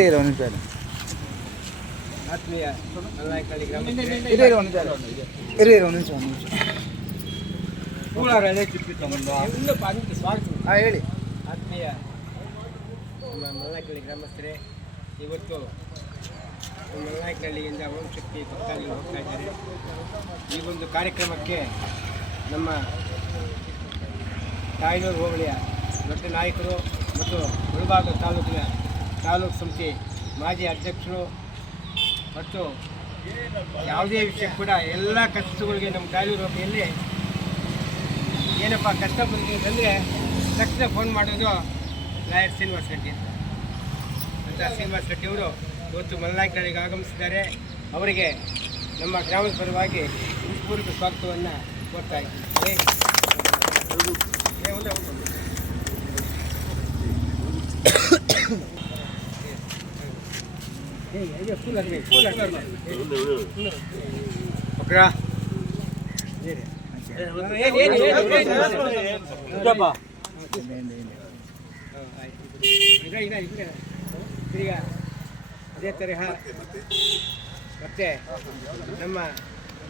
ಇರಿ ಒಂದು ಆತ್ಮೀಯ ಇರಿ ಇರಿ ಒಂದು ನಿಮಿಷ ಇರಿ. ಇರಿ ಒಂದು ನಿಮಿಷ ಒಂದು ನಿಮಿಷ ಸ್ವಾಗತ ಹೇಳಿ. ಆತ್ಮೀಯ ನಮ್ಮ ಮಲ್ನಾಯಕಳ್ಳಿ ಗ್ರಾಮಸ್ಥರೇ, ಇವತ್ತು ಮಲ್ನಾಯಕಳ್ಳಿಯಿಂದ ಓಂ ಶಕ್ತಿ ಭಕ್ತಾದಿಗಳು ಹೋಗ್ತಾ ಇದ್ದಾರೆ ಈ ಒಂದು ಕಾರ್ಯಕ್ರಮಕ್ಕೆ ನಮ್ಮ ತಾಯಿನೂರು ಹೋಬಳಿಯ ದೊಡ್ಡ ನಾಯಕರು ಮತ್ತು ಮುಳಬಾಗ ತಾಲೂಕಿನ ತಾಲೂಕು ಸಮಿತಿ ಮಾಜಿ ಅಧ್ಯಕ್ಷರು ಮತ್ತು ಯಾವುದೇ ವಿಷಯ ಕೂಡ ಎಲ್ಲ ಕಷ್ಟಗಳಿಗೆ ನಮ್ಮ ತಾಯ್ನೂರು ಹೋಬಳಿಯಲ್ಲಿ ಏನಪ್ಪ ಕಷ್ಟ ಬಂದಿದೆ ತಕ್ಷಣ ಫೋನ್ ಮಾಡೋದು ಲಾಯರ್ ಶ್ರೀನಿವಾಸ ರೆಡ್ಡಿ ಅಂತ. ಶ್ರೀನಿವಾಸ ರೆಡ್ಡಿ ಅವರು ಇವತ್ತು ಮಲ್ನಾಯ್ಕಳಿಗೆ ಆಗಮಿಸಿದ್ದಾರೆ. ಅವರಿಗೆ ನಮ್ಮ ಗ್ರಾಮದ ಪರವಾಗಿ ಹೃತ್ಪೂರ್ವಕ ಸ್ವಾಗತವನ್ನು ಕೊಡ್ತಾ ಇದ್ದೀನಿ ಏ, ಒಂದೇ ಒಂದು. ಏ, ಇದು full ಆಗ್ಲಿ, full ಆಗ್ಲಿ. ಒಕ್ರಾ? ಏನ್- ಏನ್- ಏನ್- ಏನ್- ಏನ್- ಈಗ ಈಗ ಈಗ ಈಗ ಅದೇ ತರಹ ಮತ್ತೆ ನಮ್ಮ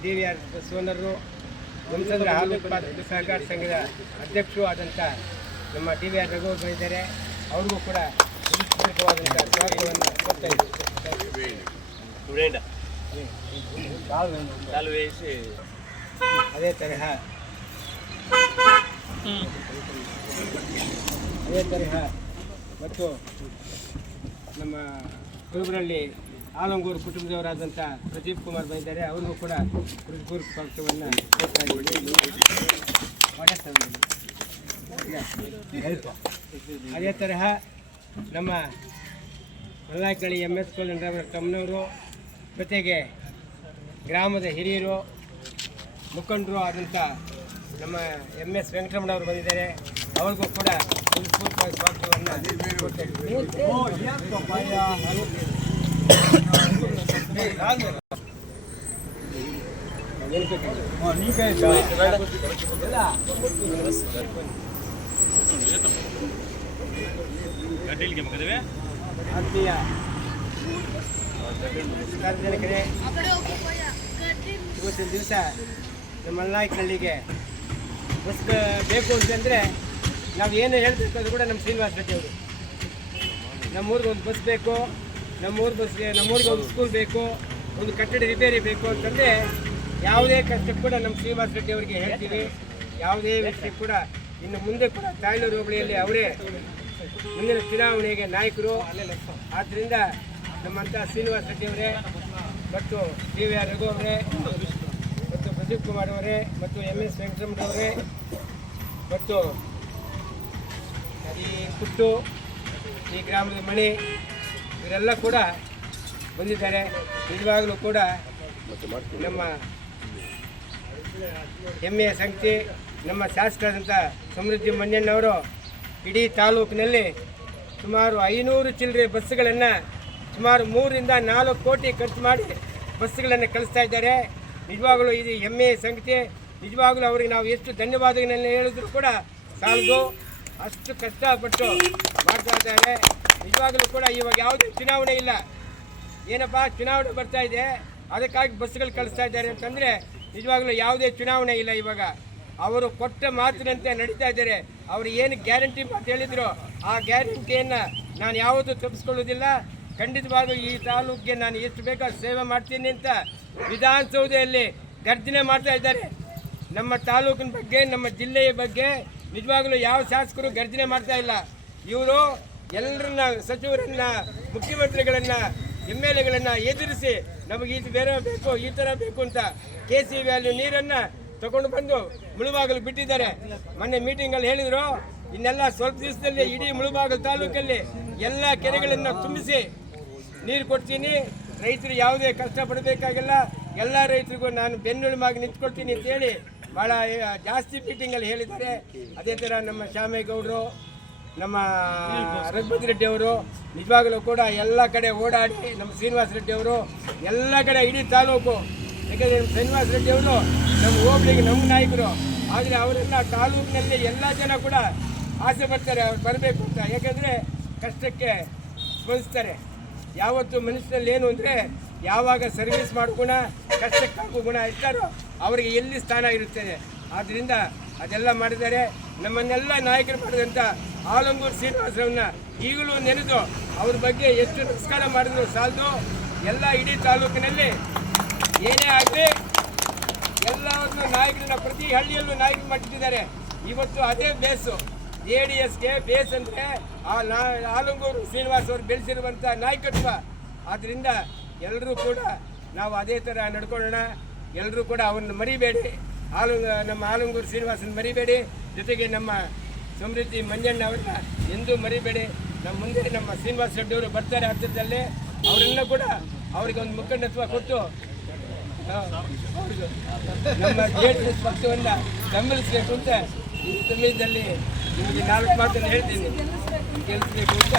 ಡಿ ವಿ ಆರ್ ಹಾಲು ಉತ್ಪಾದಕ ಸಹಕಾರ ಸಂಘದ ಅಧ್ಯಕ್ಷರು ಆದಂಥ ನಮ್ಮ ಡಿ ವಿ ಆರ್ ರಘು ಇದ್ದಾರೆ ಅವ್ರಿಗೂ ಕೂಡ ಅದೇ ತರಹ ಅದೇ ತರಹ ಮತ್ತು ನಮ್ಮ ಕುರುಬರಲ್ಲಿ ಆಲಂಗೂರು ಕುಟುಂಬದವರಾದಂಥ ಪ್ರದೀಪ್ ಕುಮಾರ್ ಬಂದಿದ್ದಾರೆ ಅವ್ರಿಗೂ ಕೂಡ ಕುರುಗೂರು ಪಕ್ಷವನ್ನು ಅದೇ ತರಹ ನಮ್ಮ ಹೊಲಾಕಳಿ ಎಂ ಎಸ್ ಕೋಲಂಡ್ರವರ ತಮ್ಮನವರು ಜೊತೆಗೆ ಗ್ರಾಮದ ಹಿರಿಯರು ಮುಖಂಡರು ಆದಂಥ ನಮ್ಮ ಎಂ ಎಸ್ ವೆಂಕಟರಮಣವರು ಬಂದಿದ್ದಾರೆ. ಅವ್ರಿಗೂ ಕೂಡ ಹೃತ್ಪೂರ್ವಕ ಸ್ವಾಗತವನ್ನು ಇದ್ದೀವಿ. ಆತ್ಮೀಯ. ಸಾರ್ವಜನಿಕರೇ ಇವತ್ತಿನ ದಿವಸ ನಮ್ಮ ಮಲ್ನಾಯ್ಕಳ್ಳಿಗೆ ಬಸ್ ಬೇಕು ಅಂತಂದರೆ ನಾವು ಏನು ಹೇಳ್ಬೇಕು ಅದು ಕೂಡ ನಮ್ಮ ಶ್ರೀನಿವಾಸ ಅವರು. ನಮ್ಮೂರಿಗೆ ಒಂದು ಬಸ್ ಬೇಕು, ನಮ್ಮೂರು ಬಸ್ಗೆ ನಮ್ಮೂರಿಗೆ ಒಂದು ಸ್ಕೂಲ್ ಬೇಕು, ಒಂದು ಕಟ್ಟಡ ರಿಪೇರಿ ಬೇಕು ಅಂತಂದರೆ ಯಾವುದೇ ಕಷ್ಟಕ್ಕೆ ಕೂಡ ನಮ್ಮ ಶ್ರೀನಿವಾಸ ರೆಡ್ಡಿ ಅವರಿಗೆ ಹೇಳ್ತೀವಿ. ಯಾವುದೇ ವಿಷಯ ಕೂಡ ಇನ್ನು ಮುಂದೆ ಕೂಡ ತಾಯ್ನೂರು ಹೋಬಳಿಯಲ್ಲಿ ಅವರೇ ಮುಂದಿನ ಚುನಾವಣೆಗೆ ನಾಯಕರು. ಆದ್ದರಿಂದ ನಮ್ಮಂಥ ಶ್ರೀನಿವಾಸ ರೆಡ್ಡಿ ಅವರೇ ಮತ್ತು ಡಿ ವಿ ಆರ್ ರಘು ಅವರೇ ಮತ್ತು ಪ್ರದೀಪ್ ಕುಮಾರ್ ಅವರೇ ಮತ್ತು ಎಂ ಎಸ್ ವೆಂಕಟರಮಣವರೇ ಮತ್ತು ಈ ಪುಟ್ಟು ಈ ಗ್ರಾಮದ ಮಣಿ ಇವರೆಲ್ಲ ಕೂಡ ಬಂದಿದ್ದಾರೆ. ನಿಜವಾಗಲೂ ಕೂಡ ನಮ್ಮ ಹೆಮ್ಮೆಯ ಸಂಖ್ಯೆ ನಮ್ಮ ಶಾಸಕರಾದಂಥ ಸಮೃದ್ಧಿ ಮಂಜಣ್ಣವರು ಇಡೀ ತಾಲೂಕಿನಲ್ಲಿ ಸುಮಾರು ಐನೂರು ಚಿಲ್ಲರೆ ಬಸ್ಸುಗಳನ್ನು ಸುಮಾರು ಮೂರರಿಂದ ನಾಲ್ಕು ಕೋಟಿ ಖರ್ಚು ಮಾಡಿ ಬಸ್ಸುಗಳನ್ನು ಕಳಿಸ್ತಾ ಇದ್ದಾರೆ. ನಿಜವಾಗಲೂ ಇದು ಹೆಮ್ಮೆಯ ಸಂಗತಿ. ನಿಜವಾಗಲೂ ಅವರಿಗೆ ನಾವು ಎಷ್ಟು ಧನ್ಯವಾದಗಳನ್ನು ಹೇಳಿದ್ರು ಕೂಡ ಸಾಲದು. ಅಷ್ಟು ಕಷ್ಟಪಟ್ಟು ಮಾಡ್ತಾ ಇದ್ದಾರೆ. ನಿಜವಾಗಲೂ ಕೂಡ ಇವಾಗ ಯಾವುದೇ ಚುನಾವಣೆ ಇಲ್ಲ. ಏನಪ್ಪ, ಚುನಾವಣೆ ಬರ್ತಾ ಇದೆ. ಅದಕ್ಕಾಗಿ ಬಸ್ಸುಗಳು ಕಳಿಸ್ತಾ ಇದ್ದಾರೆ ಅಂತಂದರೆ ನಿಜವಾಗ್ಲೂ ಯಾವುದೇ ಚುನಾವಣೆ ಇಲ್ಲ ಇವಾಗ. ಅವರು ಕೊಟ್ಟ ಮಾತಿನಂತೆ ನಡೀತಾ ಇದ್ದಾರೆ. ಅವರು ಏನು ಗ್ಯಾರಂಟಿ ಮಾತು ಹೇಳಿದ್ರು, ಆ ಗ್ಯಾರಂಟಿಯನ್ನು ನಾನು ಯಾವತ್ತೂ ತಪ್ಪಿಸ್ಕೊಳ್ಳೋದಿಲ್ಲ. ಖಂಡಿತವಾಗೂ ಈ ತಾಲೂಕಿಗೆ ನಾನು ಎಷ್ಟು ಬೇಕೋ ಸೇವೆ ಮಾಡ್ತೀನಿ ಅಂತ ವಿಧಾನಸೌಧೆಯಲ್ಲಿ ಗರ್ಜನೆ ಮಾಡ್ತಾ ಇದ್ದಾರೆ. ನಮ್ಮ ತಾಲೂಕಿನ ಬಗ್ಗೆ, ನಮ್ಮ ಜಿಲ್ಲೆಯ ಬಗ್ಗೆ ನಿಜವಾಗಲೂ ಯಾವ ಶಾಸಕರು ಗರ್ಜನೆ ಮಾಡ್ತಾ ಇಲ್ಲ. ಇವರು ಎಲ್ಲರನ್ನ, ಸಚಿವರನ್ನ, ಮುಖ್ಯಮಂತ್ರಿಗಳನ್ನ ಎಂ ಎಲ್ ಎಗಳನ್ನ ಎದುರಿಸಿ ನಮಗೆ ಇದು ಬೇರೆ ಬೇಕು, ಈ ಥರ ಬೇಕು ಅಂತ ಕೆ ಸಿ ವ್ಯಾಲ್ಯೂ ನೀರನ್ನು ತಗೊಂಡು ಬಂದು ಮುಳುಬಾಗಲು ಬಿಟ್ಟಿದ್ದಾರೆ. ಮೊನ್ನೆ ಮೀಟಿಂಗಲ್ಲಿ ಹೇಳಿದರು ಇನ್ನೆಲ್ಲ ಸ್ವಲ್ಪ ದಿವಸದಲ್ಲಿ ಇಡೀ ಮುಳುಬಾಗಲು ತಾಲೂಕಲ್ಲಿ ಎಲ್ಲ ಕೆರೆಗಳನ್ನು ತುಂಬಿಸಿ ನೀರು ಕೊಡ್ತೀನಿ. ರೈತರು ಯಾವುದೇ ಕಷ್ಟ ಪಡಬೇಕಾಗಿಲ್ಲ ಎಲ್ಲ ರೈತರಿಗೂ ನಾನು ಬೆನ್ನೆಲುಬಾಗಿ ನಿಂತ್ಕೊಳ್ತೀನಿ ಅಂತೇಳಿ ಭಾಳ ಆ, ಜಾಸ್ತಿ ಮೀಟಿಂಗಲ್ಲಿ ಹೇಳಿದ್ದಾರೆ. ಅದೇ ಥರ ನಮ್ಮ ಶ್ಯಾಮೇಗೌಡರು ನಮ್ಮ ರಘುಪತಿ ರೆಡ್ಡಿ ಅವರು ನಿಜವಾಗಲೂ ಕೂಡ ಎಲ್ಲ ಕಡೆ ಓಡಾಡಿ ನಮ್ಮ ಶ್ರೀನಿವಾಸ ರೆಡ್ಡಿ ಅವರು ಎಲ್ಲ ಕಡೆ ಇಡೀ ತಾಲೂಕು ಯಾಕಂದರೆ ಶ್ರೀನಿವಾಸ ರೆಡ್ಡಿ ಅವರು ನಮ್ಮ ಹೋಬಳಿಗೆ ನಮ್ಮ ನಾಯಕರು. ಆದರೆ ಅವರೆಲ್ಲ ತಾಲೂಕಿನಲ್ಲಿ ಎಲ್ಲ ಜನ ಕೂಡ ಆಸೆ ಪಡ್ತಾರೆ, ಅವ್ರು ಬರಬೇಕು ಅಂತ. ಯಾಕಂದರೆ ಕಷ್ಟಕ್ಕೆ ಸ್ಪಂದಿಸ್ತಾರೆ. ಯಾವತ್ತು ಮನುಷ್ಯನಲ್ಲಿ ಏನು ಅಂದರೆ ಯಾವಾಗ ಸರ್ವಿಸ್ ಗುಣ ಕಷ್ಟಕ್ಕಾಗುವ ಗುಣ ಇರ್ತಾರೋ ಅವರಿಗೆ ಎಲ್ಲಿ ಸ್ಥಾನ ಇರುತ್ತದೆ. ಆದ್ದರಿಂದ ಅದೆಲ್ಲ ಮಾಡಿದ್ದಾರೆ. ನಮ್ಮನ್ನೆಲ್ಲ ನಾಯಕರು ಮಾಡಿದಂಥ ಆಲಂಗೂರು ಶ್ರೀನಿವಾಸರನ್ನ ಈಗಲೂ ನೆನೆದು ಅವ್ರ ಬಗ್ಗೆ ಎಷ್ಟು ನಮಸ್ಕಾರ ಮಾಡಿದ್ರು ಸಾಲದು, ಎಲ್ಲ ಇಡೀ ತಾಲೂಕಿನಲ್ಲಿ ಏನೇ ಆಗಲಿ, ಎಲ್ಲವನ್ನು ನಾಯಕರನ್ನ ಪ್ರತಿ ಹಳ್ಳಿಯಲ್ಲೂ ನಾಯಕರು ಮಾಡಿಟ್ಟಿದ್ದಾರೆ ಇವತ್ತು ಅದೇ ಬೇಸು. ಜೆ ಡಿ ಎಸ್ಗೆ ಬೇಸ್ ಅಂದರೆ ಆ ನಾ, ಆಲಂಗೂರು ಶ್ರೀನಿವಾಸ್ ಅವರು ಬೆಳೆಸಿರುವಂಥ ನಾಯಕತ್ವ. ಆದ್ದರಿಂದ ಎಲ್ಲರೂ ಕೂಡ ನಾವು ಅದೇ ಥರ ನಡ್ಕೊಳ್ಳೋಣ. ಎಲ್ಲರೂ ಕೂಡ ಅವನ್ನ ಮರಿಬೇಡಿ. ಆಲಂಗ, ನಮ್ಮ ಆಲಂಗೂರು ಶ್ರೀನಿವಾಸನ ಮರಿಬೇಡಿ. ಜೊತೆಗೆ ನಮ್ಮ ಸಮೃದ್ಧಿ ಮಂಜಣ್ಣ ಅವ್ರನ್ನ ಎಂದೂ ಮರಿಬೇಡಿ. ನಮ್ಮ ಮುಂದೆ ನಮ್ಮ ಶ್ರೀನಿವಾಸ ರೆಡ್ಡಿಯವರು ಬರ್ತಾರೆ ಹತ್ತಿರದಲ್ಲಿ. ಅವರನ್ನು ಕೂಡ ಅವರಿಗೆ ಒಂದು ಮುಖಂಡತ್ವ ಕೊಟ್ಟು ನಮ್ಮ ಎಸ್ ಪಕ್ಷವನ್ನು ಬೆಂಬಲಿಸಬೇಕು ಅಂತ ಈ ಸಮಯದಲ್ಲಿ ನಿಮಗೆ ನಾಲ್ಕು ಮಾತನ್ನು ಹೇಳ್ತೀನಿ. ಗೆಲ್ಲಿಸಬೇಕು ಅಂತ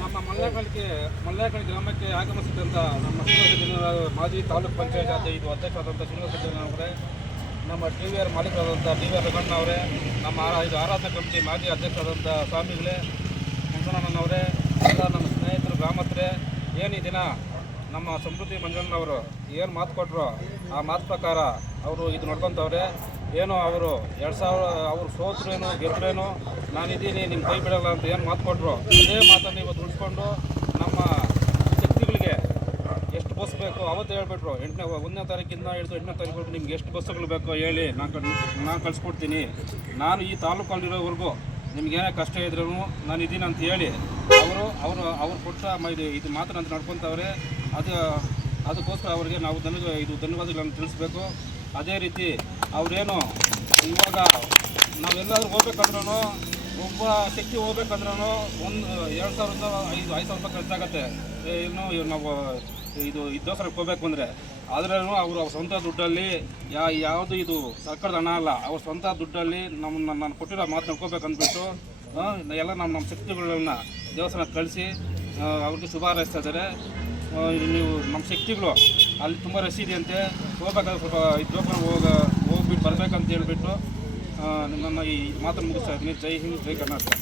ನಮ್ಮ ಮಲ್ಲಕಳಿಕೆ ಮಲ್ಲಕಳಿ ಗ್ರಾಮಕ್ಕೆ ಆಗಮಿಸಿದಂಥ ನಮ್ಮ ಮಾಜಿ ತಾಲೂಕ್ ಪಂಚಾಯತ್ ಇದು ಅಧ್ಯಕ್ಷರಾದಂಥ ಶ್ರೀನಿವಾಸ ಅವರೇ, ನಮ್ಮ ಟಿ ವಿ ಆರ್ ಮಾಲೀಕರಾದಂಥ ಟಿ ವಿ ಆರ್ ರಘಣ್ಣ ಅವರೇ, ನಮ್ಮ ಇದು ಆರಾಧನಾ ಕಮಿಟಿ ಮಾಜಿ ಅಧ್ಯಕ್ಷರಾದಂಥ ಸ್ವಾಮಿಗಳೇ ಮಂಜಣ್ಣನವರೇ ಎಲ್ಲ ನಮ್ಮ ಸ್ನೇಹಿತರು, ಗ್ರಾಮಸ್ಥರೇ, ಏನು ನಮ್ಮ ಸಮೃದ್ಧಿ ಮಂಜಣ್ಣನವರು ಏನು ಮಾತು ಕೊಟ್ಟರು ಆ ಮಾತು ಪ್ರಕಾರ ಅವರು ಇದು ನೋಡ್ಕೊತವ್ರೆ. ಏನು ಅವರು ಎರಡು ಸಾವಿರ, ಅವ್ರು ಸೋತ್ರೇನು, ಗೆದ್ರೇನು ನಾನಿದ್ದೀನಿ ನಿಮ್ಮ ಕೈ ಬಿಡಲ್ಲ ಅಂತ ಏನು ಮಾತು ಕೊಟ್ಟರು ಅದೇ ಮಾತನ್ನು ಇವತ್ತು ಉಳಿಸ್ಕೊಂಡು ನಮ್ಮ ಶಕ್ತಿಗಳಿಗೆ ಎಷ್ಟು ಬಸ್ ಬೇಕು ಅವತ್ತು ಹೇಳ್ಬಿಟ್ರು. ಎಂಟನೇ, ಒಂದನೇ ತಾರೀಕಿಂದ ಹಿಡಿದು ಎಂಟನೇ ತಾರೀಕು ನಿಮ್ಗೆ ಎಷ್ಟು ಬಸ್ಸುಗಳು ಬೇಕೋ ಹೇಳಿ ನಾನು ನಾನು ಕಳಿಸ್ಕೊಡ್ತೀನಿ. ನಾನು ಈ ತಾಲೂಕಲ್ಲಿರೋವರೆಗೂ ನಿಮ್ಗೇನೇ ಕಷ್ಟ ಇದ್ರೂ ನಾನು ಇದ್ದೀನಿ ಅಂತ ಹೇಳಿ ಅವರು ಅವರು ಕೊಟ್ಟ ಇದು ಮಾತನ್ನ ಅಂತ ನಡ್ಕೊತವ್ರೆ, ಅದು, ಅದಕ್ಕೋಸ್ಕರ ಅವರಿಗೆ ನಾವು ಧನ್ಯ ಇದು ಧನ್ಯವಾದಗಳನ್ನು ತಿಳಿಸ್ಬೇಕು. ಅದೇ ರೀತಿ, ಅವರೇನು, ಇವಾಗ ನಾವೆಲ್ಲಾದ್ರೂ ಹೋಗ್ಬೇಕಂದ್ರೂ ಒಬ್ಬ ಶಕ್ತಿ ಹೋಗ್ಬೇಕಂದ್ರೂ ಒಂದು, ಎರಡು ಸಾವಿರದ ಐದು ಐದು ಸಾವಿರ ರೂಪಾಯಿ ಖರ್ಚಾಗತ್ತೆ. ಏನು ನಾವು, ಇದು ಇದ್ದೋಸ್ಕರಕ್ಕೆ ಹೋಗ್ಬೇಕು ಅಂದರೆ ಆದ್ರೂ ಅವರು ಅವ್ರ ಸ್ವಂತ ದುಡ್ಡಲ್ಲಿ, ಯಾ, ಯಾವುದು ಇದು ಸರ್ಕಾರದ ಹಣ ಅಲ್ಲ, ಅವ್ರ ಸ್ವಂತ ದುಡ್ಡಲ್ಲಿ ನಮ್ಮನ್ನು, ನಾನು ಕೊಟ್ಟಿರೋ ಮಾತು ನಡ್ಕೋಬೇಕಂದ್ಬಿಟ್ಟು ಎಲ್ಲ ನಮ್ಮ ನಮ್ಮ ಶಕ್ತಿಗಳನ್ನ ದೇವಸ್ಥಾನಕ್ಕೆ ಕಳಿಸಿ ಅವ್ರಿಗೆ ಶುಭ ಹಾರೈಸ್ತಾ ಇದ್ದಾರೆ. ನೀವು ನಮ್ಮ ಶಕ್ತಿಗಳು, ಅಲ್ಲಿ ತುಂಬ ಇದೆ ಅಂತೆ. ಹೋಗ್ಬೇಕಾದ್ರೆ ಸ್ವಲ್ಪ ಇದು ಹೋಗ, ಹೋಗ್ಬಿಟ್ಟು ಬರ್ಬೇಕಂತ ಹೇಳ್ಬಿಟ್ಟು ನನ್ನ ಈ ಮಾತನ್ನು ಮುಗಿಸ್ತಾ ಇದ್ದೀನಿ. ಜೈ ಹಿಂದ್, ಜೈ ಕರ್ನಾಟಕ.